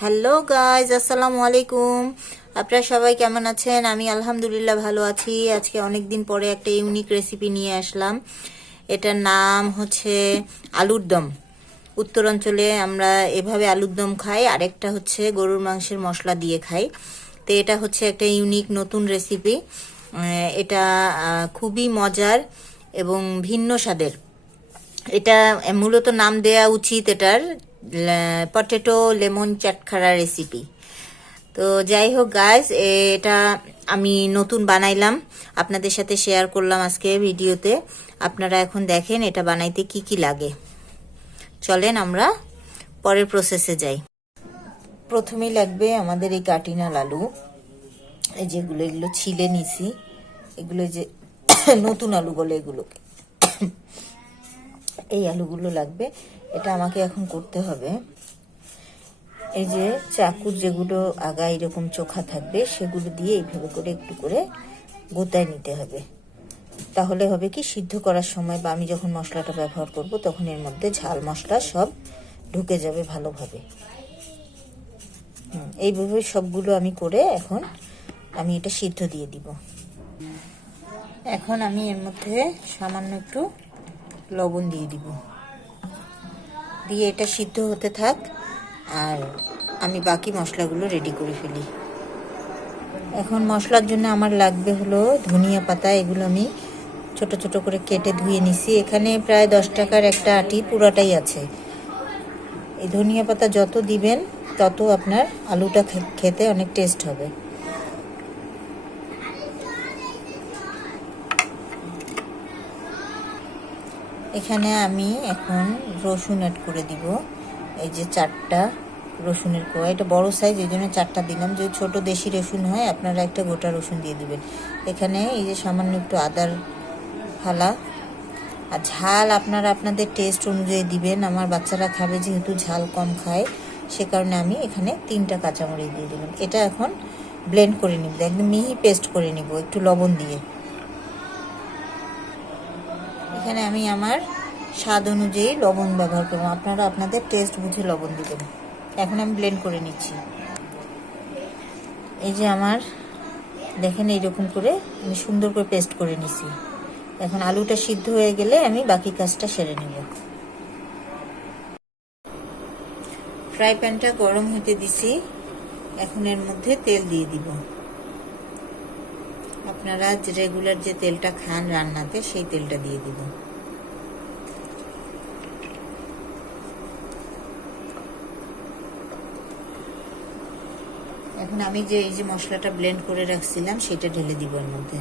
Hello guys, আসসালামু আলাইকুম। আপনারা সবাই কেমন আছেন? আমি আলহামদুলিল্লাহ ভালো আছি। আজকে অনেক দিন পরে একটা ইউনিক রেসিপি নিয়ে আসলাম। এটার নাম হচ্ছে আলুর দম। উত্তরাঞ্চলে আমরা এভাবে আলুর দম খাই, আরেকটা হচ্ছে গরুর মাংসের মশলা দিয়ে খাই। তো এটা হচ্ছে একটা ইউনিক নতুন রেসিপি। এটা খুবই মজার এবং ভিন্ন স্বাদের। এটা মূলত নাম দেয়া উচিত এটার পটেটো লেমন চাটখারা রেসিপি। তো যাই হোক গাইস, এটা আমি নতুন বানাইলাম, আপনাদের সাথে শেয়ার করলাম আজকে ভিডিওতে। আপনারা এখন দেখেন এটা বানাইতে কি কি লাগে। চলেন আমরা পরের প্রসেসে যাই। প্রথমেই লাগবে আমাদের এই কাটিনাল আলু, এই যেগুলো এগুলো ছিলে নিছি। এগুলো যে নতুন আলু বলে এগুলোকে, এই আলুগুলো লাগবে। এটা আমাকে এখন করতে হবে, এই যে চাকুর যেগুলো আগা এরকম চোখা থাকবে সেগুলো দিয়ে এইভাবে করে একটু করে গোতায় নিতে হবে। তাহলে হবে কি, সিদ্ধ করার সময় বা আমি যখন মশলাটা ব্যবহার করব তখন এর মধ্যে ঝাল মশলা সব ঢুকে যাবে ভালোভাবে। এইভাবে সবগুলো আমি করে এখন আমি এটা সিদ্ধ দিয়ে দিব। এখন আমি এর মধ্যে সামান্য একটু লবণ দিয়ে দিব, দিয়ে এটা সিদ্ধ হতে থাক আর আমি বাকি মশলাগুলো রেডি করে ফেলি। এখন মশলার জন্য আমার লাগবে হলো ধনিয়া পাতা। এগুলো আমি ছোট ছোট করে কেটে ধুয়ে নিছি। এখানে প্রায় 10 টাকার একটা আটি পুরাটাই আছে। এই ধনিয়া পাতা যত দিবেন তত আপনার আলুটা খেতে অনেক টেস্ট হবে। এখানে আমি এখন রসুন অ্যাড করে দিব, এই যে 4টা রসুনের কোয়া। এটা বড় সাইজ, এই জন্য 4টা দিলাম। যদি ছোট দেশি রসুন হয় আপনারা একটা গোটা রসুন দিয়ে দিবেন। এখানে এই যে সামান্য একটু আদার ফালা। আর ঝাল আপনারা আপনাদের টেস্ট অনুযায়ী দিবেন। আমার বাচ্চারা খাবে যেহেতু ঝাল কম খায়, সে কারণে আমি এখানে 3টা কাঁচামরিচ দিয়ে দিলাম। এটা এখন ব্লেন্ড করে নিব, একদম মিহি পেস্ট করে নিব একটু লবণ দিয়ে। এখানে আমি আমার স্বাদ অনুযায়ী লবণ ব্যবহার করব, আপনারা আপনাদের টেস্ট বুঝে লবণ দিবেন। এখন আমি ব্লেন্ড করে নিচ্ছি। এই যে আমার দেখেন এইরকম করে আমি সুন্দর করে পেস্ট করে নিছি। এখন আলুটা সিদ্ধ হয়ে গেলে আমি বাকি কাজটা সেরে নেব। ফ্রাই প্যানটা গরম হতে দিছি, এখন এর মধ্যে তেল দিয়ে দিব। আপনারা রেগুলার যে তেলটা খান রান্নাতে সেই তেলটা দিয়ে দিব। এখন আমি যে এই যে মশলাটা ব্লেন্ড করে রাখছিলাম সেটা ঢেলে দিব এর মধ্যে।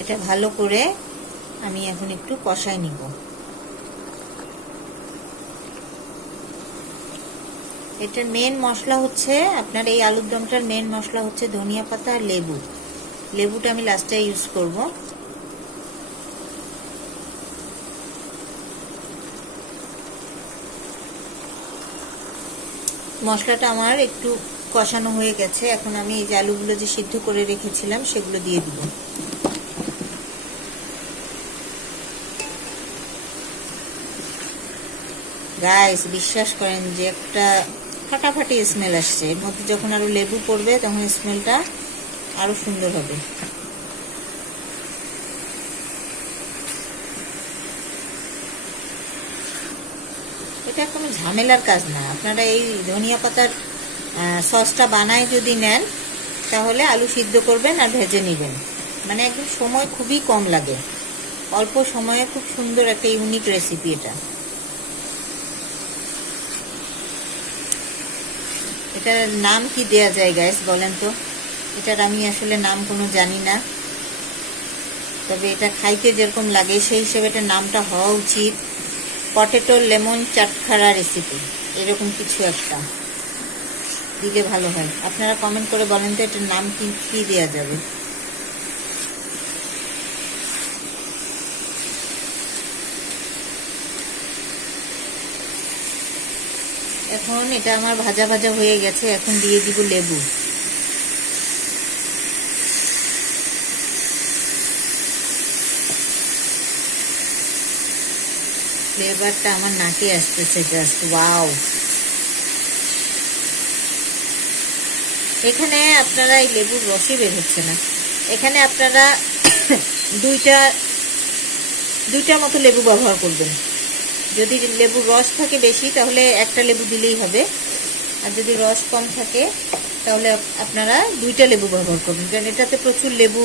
এটা ভালো করে আমি এখন একটু কষাই নিব। এটার মেন মশলা হচ্ছে আপনার এই আলুর দমটার মেন মশলা হচ্ছে ধনিয়া পাতা আর লেবু। লেবুটা আমি লাস্টে ইউজ করব। মশলাটা আমার একটু কষানো হয়ে গেছে। এখন আমি এই যে আলুগুলো যে সিদ্ধ করে রেখেছিলাম সেগুলো দিয়ে দিব। গাইস, বিশ্বাস করেন যে একটা ফাটাফাটি স্মেল আসছে। এর মধ্যে যখন আরো লেবু পড়বে তখন স্মেলটা আরো সুন্দর হবে। এটা কোনো ঝামেলার কাজ না। আপনারা এই ধনিয়া পাতার সসটা বানায় যদি নেন তাহলে আলু সিদ্ধ করবেন আর ভেজে নেবেন, মানে একদম সময় খুবই কম লাগে, অল্প সময়ে খুব সুন্দর একটা ইউনিক রেসিপি এটা। এটার নাম কি দেয়া যায় গাইস বলেন তো? এটার আমি আসলে নাম কোনো জানি না, তবে এটা খাইতে যেরকম লাগে সেই হিসেবে এটার নামটা হওয়া উচিত পটেটো লেমন চাটখারা রেসিপি, এরকম কিছু একটা দিলে ভালো হয়। আপনারা কমেন্ট করে বলেন তো এটার নাম কি কি দেওয়া যাবে। এখন এটা আমার ভাজা ভাজা হয়ে গেছে, এখন দিয়ে দিব লেবু। ফ্লেভারটা আমার নাকে আসতেছে, জাস্ট ওয়াও। এখানে আপনারা এই লেবুর রসই বের হচ্ছে না, এখানে আপনারা দুইটা দুইটার মতো লেবু ব্যবহার করবেন। যদি লেবুর রস থাকে বেশি তাহলে একটা লেবু দিলেই হবে, আর যদি রস কম থাকে তাহলে আপনারা দুইটা লেবু ব্যবহার করবেন, কারণ এটাতে প্রচুর লেবু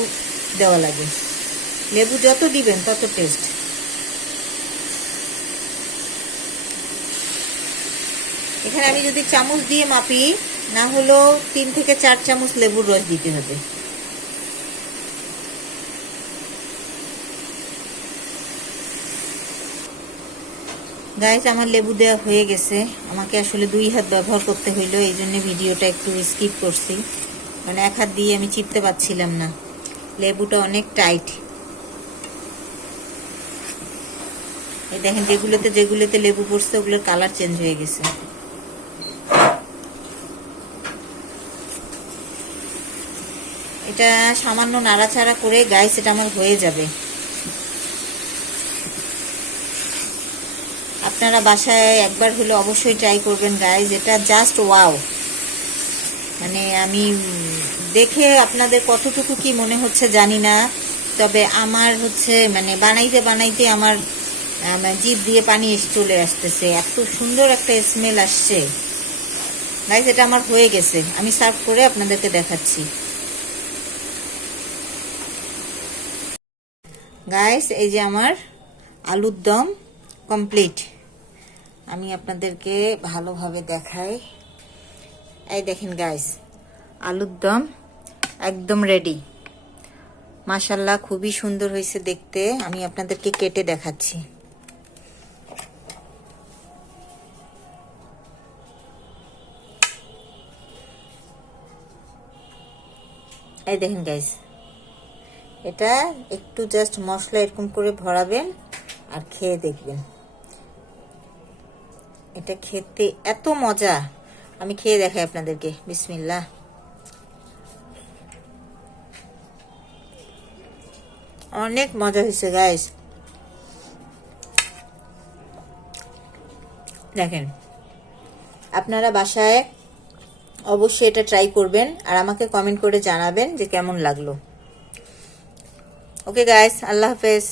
দেওয়া লাগে। লেবু যত দিবেন তত টেস্ট। এখানে আমি যদি চামচ দিয়ে মাপি, না হলেও 3 থেকে 4 চামচ লেবুর রস দিতে হবে। গাইস, আমার লেবু দেওয়া হয়ে গেছে। আমাকে আসলে 2 হাত ব্যবহার করতে হইলো, এই জন্য ভিডিওটা একটু স্কিপ করছি, মানে 1 হাত দিয়ে আমি চিপতে পারছিলাম না, লেবুটা অনেক টাইট। এই দেখেন, যেগুলোতে লেবু পড়ছে ওগুলোর কালার চেঞ্জ হয়ে গেছে। এটা সামান্য নাড়াচাড়া করে গাইস এটা আমার হয়ে যাবে। আপনারা বাসায় একবার হলে অবশ্যই ট্রাই করবেন গাইস, এটা জাস্ট ওয়াও। মানে আমি দেখে আপনাদের কতটুকু কি মনে হচ্ছে জানি না, তবে আমার হচ্ছে মানে বানাইতে বানাইতে আমার জিভ দিয়ে পানি চলে আসতেছে, এত সুন্দর একটা স্মেল আসছে গাইস। এটা আমার হয়ে গেছে, আমি সার্ভ করে আপনাদেরকে দেখাচ্ছি। গাইস, এই যে আমার আলুর দম কমপ্লিট। আমি আপনাদেরকে ভালোভাবে দেখাই। এই দেখেন গাইস, আলুর দম একদম রেডি। মাশাল্লাহ, খুবই সুন্দর হয়েছে দেখতে। আমি আপনাদেরকে কেটে দেখাচ্ছি। এই দেখেন গাইস, এটা একটু জাস্ট মশলা এরকম করে ভরাবেন আর খেয়ে দেখবেন। এটা খেতে এত মজা, আমি খেয়ে দেখাই আপনাদেরকে। বিসমিল্লাহ। অনেক মজা হয়েছে গাইস। দেখেন, আপনারা বাসায় অবশ্যই এটা ট্রাই করবেন আর আমাকে কমেন্ট করে জানাবেন যে কেমন লাগলো। ওকে গাইস, আল্লাহ হাফেজ।